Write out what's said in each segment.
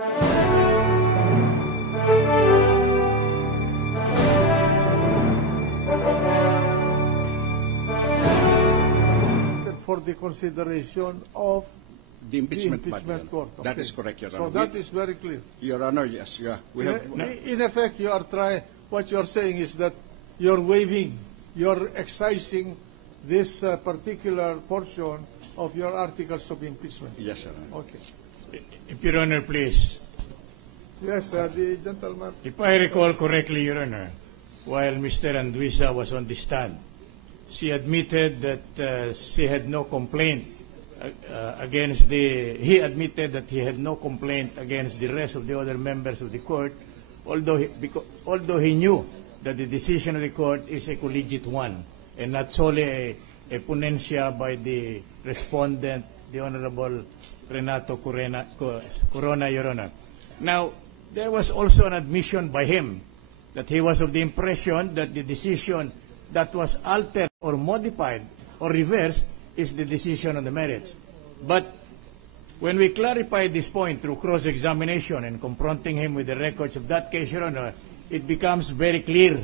For the consideration of The impeachment, court. Okay. That is correct, Your Honor. So that is very clear. Your Honor, yes. Yeah, we have. In effect, you are trying. What you are saying is that you're waiving, you're excising this particular portion of your articles of impeachment. Yes, Your Honor. Okay. If Your Honor, please. Yes, the gentleman. If I recall correctly, Your Honor, while Mr. Anduisa was on the stand, she admitted that she had no complaint he admitted that he had no complaint against the rest of the other members of the court, although he knew that the decision of the court is a collegiate one and not solely a ponencia by the respondent, the Honorable Renato Corona, Your Honor. Now, there was also an admission by him that he was of the impression that the decision that was altered or modified or reversed is the decision on the merits. But when we clarified this point through cross-examination and confronting him with the records of that case, Your Honor, it becomes very clear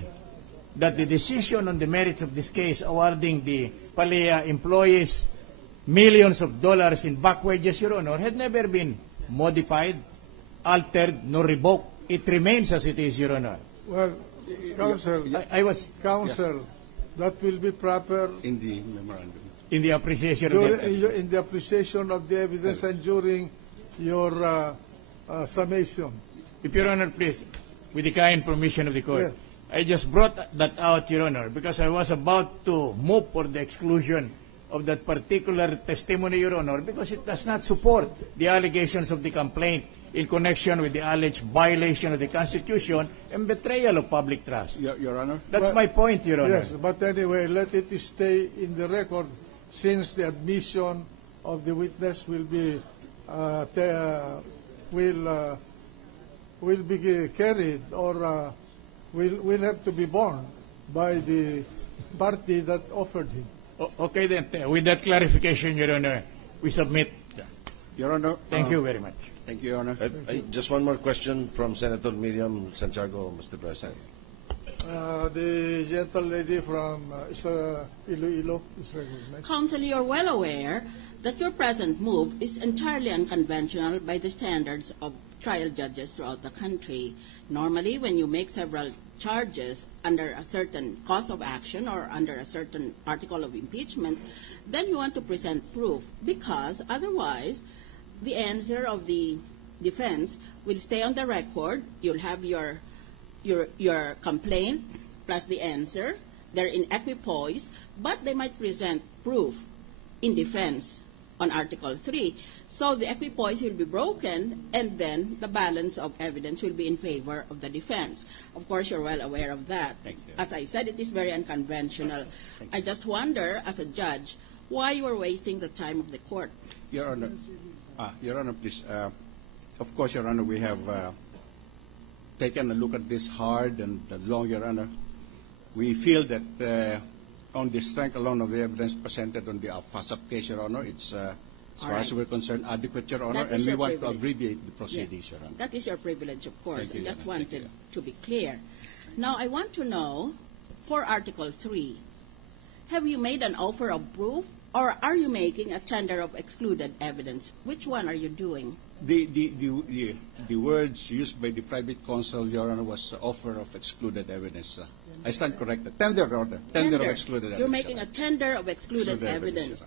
that the decision on the merits of this case awarding the Palea employees millions of dollars in back wages, Your Honor, had never been modified, altered, nor revoked. It remains as it is, Your Honor. Well, counsel, that will be proper in the memorandum. In the appreciation of in the appreciation of the evidence and during your summation. If Your Honor, please, with the kind permission of the court, Yes. I just brought that out, Your Honor, because I was about to move for the exclusion of that particular testimony, Your Honor, because it does not support the allegations of the complaint in connection with the alleged violation of the Constitution and betrayal of public trust. Your Honor? That's my point, Your Honor. Yes, but anyway, let it stay in the record since the admission of the witness will be carried or will have to be borne by the party that offered him. Okay then, with that clarification, Your Honor, we submit. Your Honor. Thank you very much. Thank you, Your Honor. Just one more question from Senator Miriam Santiago, Mr. President. The gentle lady from Iloilo is recognized. Counsel, you're well aware that your present move is entirely unconventional by the standards of trial judges throughout the country. Normally, when you make several charges under a certain cause of action or under a certain article of impeachment, then you want to present proof, because otherwise the answer of the defense will stay on the record. You'll have your complaint plus the answer. They're in equipoise, but they might present proof in defense on Article 3. So the equipoise will be broken, and then the balance of evidence will be in favor of the defense. Of course, you're well aware of that. Thank you. As I said, it is very unconventional. I just wonder, as a judge, why you are wasting the time of the court. Your Honor, please. Of course, Your Honor, we have taken a look at this hard and long, Your Honor. We feel that on the strength alone of the evidence presented on the FASAP case, Your Honor, it's, as far as we're concerned, adequate, Your Honor, and we want to abbreviate the proceedings, Yes. Your Honor. That is your privilege, of course. Thank you, I just Your Honor. wanted to be clear. Now, I want to know, for Article 3, have you made an offer of proof, or are you making a tender of excluded evidence? Which one are you doing? The words used by the private counsel, Your Honor, was offer of excluded evidence. I stand corrected. Tender order. Tender of excluded evidence. You're making a tender of excluded evidence.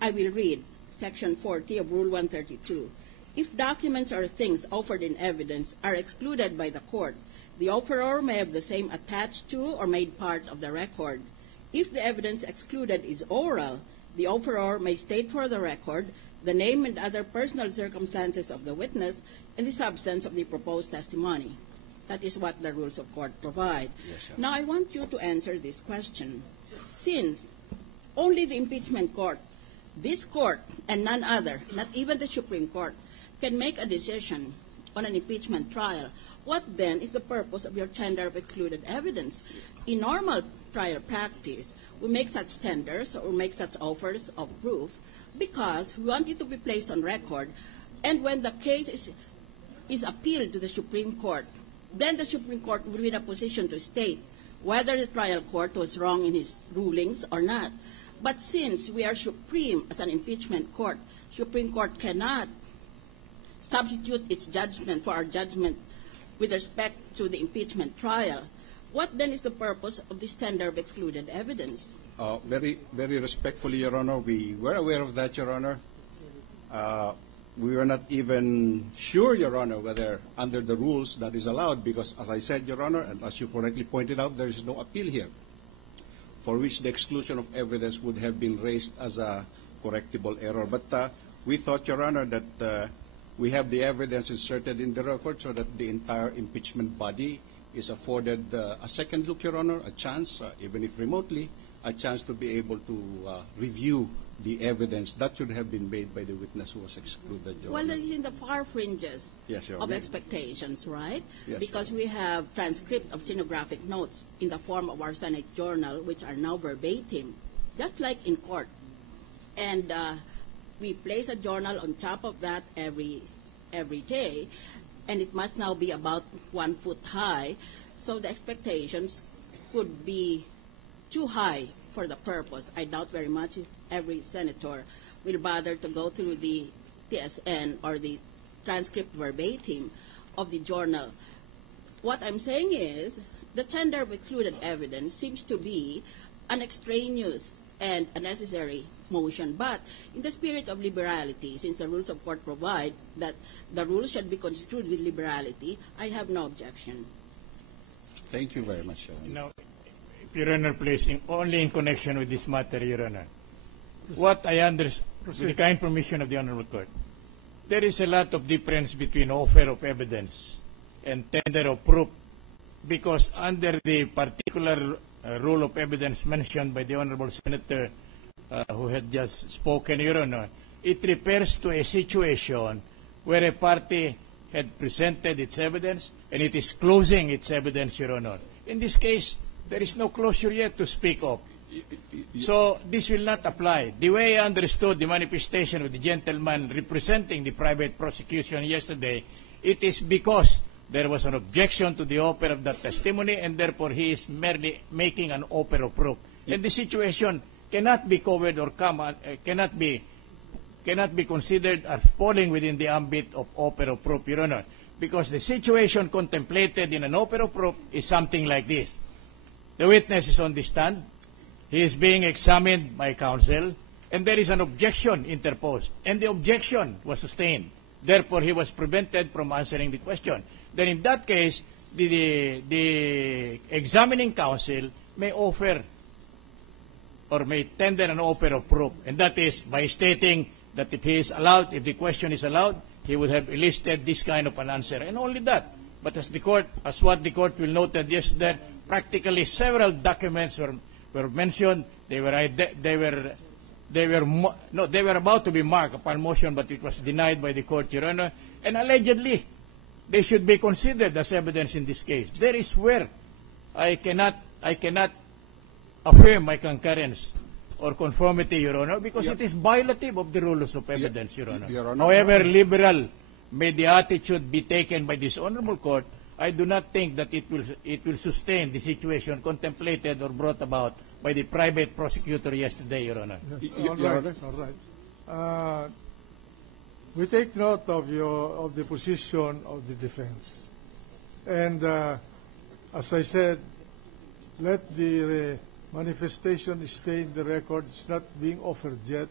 I will read Section 40 of Rule 132. If documents or things offered in evidence are excluded by the court, the offeror may have the same attached to or made part of the record. If the evidence excluded is oral, the offeror may state for the record the name and other personal circumstances of the witness and the substance of the proposed testimony. That is what the rules of court provide. Yes, sir. Now, I want you to answer this question. Since only the impeachment court, this court, and none other, not even the Supreme Court, can make a decision on an impeachment trial, what then is the purpose of your tender of excluded evidence? In normal trial practice, we make such tenders or make such offers of proof because we want it to be placed on record, and when the case is is appealed to the Supreme Court, then the Supreme Court will be in a position to state whether the trial court was wrong in his rulings or not. But since we are supreme as an impeachment court, Supreme Court cannot substitute its judgment for our judgment with respect to the impeachment trial. What then is the purpose of this tender of excluded evidence? Very, very respectfully, Your Honor, we were aware of that, Your Honor. We were not even sure, Your Honor, whether under the rules that is allowed, because as I said, Your Honor, and as you correctly pointed out, there is no appeal here, for which the exclusion of evidence would have been raised as a correctable error. But we thought, Your Honor, that we have the evidence inserted in the record so that the entire impeachment body is afforded a second look, Your Honor, a chance, even if remotely, a chance to be able to review the evidence that should have been made by the witness who was excluded, Your Well, Honor. that is in the far fringes Yes, Your of Honor. expectations, right? Yes, Because Your we have transcript of stenographic notes in the form of our Senate journal, which are now verbatim, just like in court. And we place a journal on top of that every day, and it must now be about 1 foot high, so the expectations could be too high for the purpose. I doubt very much if every senator will bother to go through the TSN or the transcript verbatim of the journal. What I'm saying is the tender of excluded evidence seems to be an extraneous and a necessary motion, but in the spirit of liberality, since the rules of court provide that the rules should be construed with liberality, I have no objection. Thank you very much, Your Honor. Now, Your Honor, please, only in connection with this matter, Your Honor. What I understand, with the kind permission of the Honorable Court, there is a lot of difference between offer of evidence and tender of proof, because under the particular rule of evidence mentioned by the Honorable Senator who had just spoken, Your Honor, it refers to a situation where a party had presented its evidence and it is closing its evidence, Your Honor. In this case, there is no closure yet to speak of. So this will not apply. The way I understood the manifestation of the gentleman representing the private prosecution yesterday, it is because there was an objection to the offer of that testimony, and therefore he is merely making an offer of proof. And the situation cannot be covered or cannot be considered as falling within the ambit of offer of proof, Your Honor, because the situation contemplated in an offer of proof is something like this. The witness is on the stand, he is being examined by counsel, and there is an objection interposed, and the objection was sustained. Therefore, he was prevented from answering the question. Then in that case, the examining counsel may offer or may tender an offer of proof, and that is by stating that if he is allowed, if the question is allowed, he would have elicited this kind of an answer, and only that. But as what the court will noted yesterday, practically several documents were mentioned. They were about to be marked upon motion, but it was denied by the court, Your Honor, and allegedly they should be considered as evidence in this case. There is where I cannot affirm my concurrence or conformity, Your Honor, because it is violative of the rules of evidence, Your Honor. Your Honor. However liberal may the attitude be taken by this honorable court, I do not think that it will sustain the situation contemplated or brought about by the private prosecutor yesterday, Your Honor. Yes, all right. We take note of the position of the defense, and as I said, let the manifestation stay in the record. It's not being offered yet.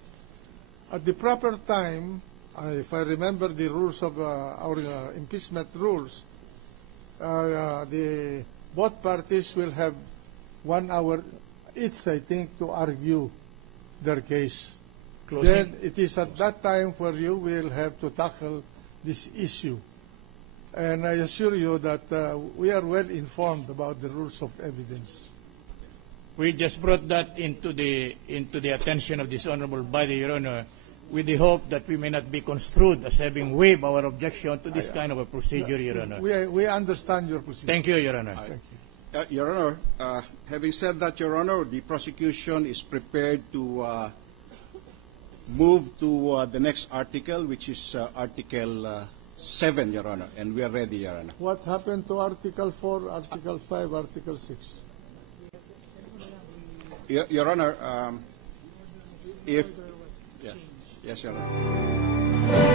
At the proper time, if I remember the rules of our impeachment rules, both parties will have 1 hour each, I think, to argue their case. Closing. Then it is at that time where you will have to tackle this issue. And I assure you that we are well informed about the rules of evidence. We just brought that into the attention of this honorable body, Your Honor, with the hope that we may not be construed as having waived our objection to this kind of a procedure, Your Honor. We understand your position. Thank you, Your Honor. Thank you. Your Honor, having said that, Your Honor, the prosecution is prepared to move to the next article, which is Article 7, Your Honor, and we are ready, Your Honor. What happened to Article 4, Article 5, Article 6? Your Honor, if... Yes, Your Honor.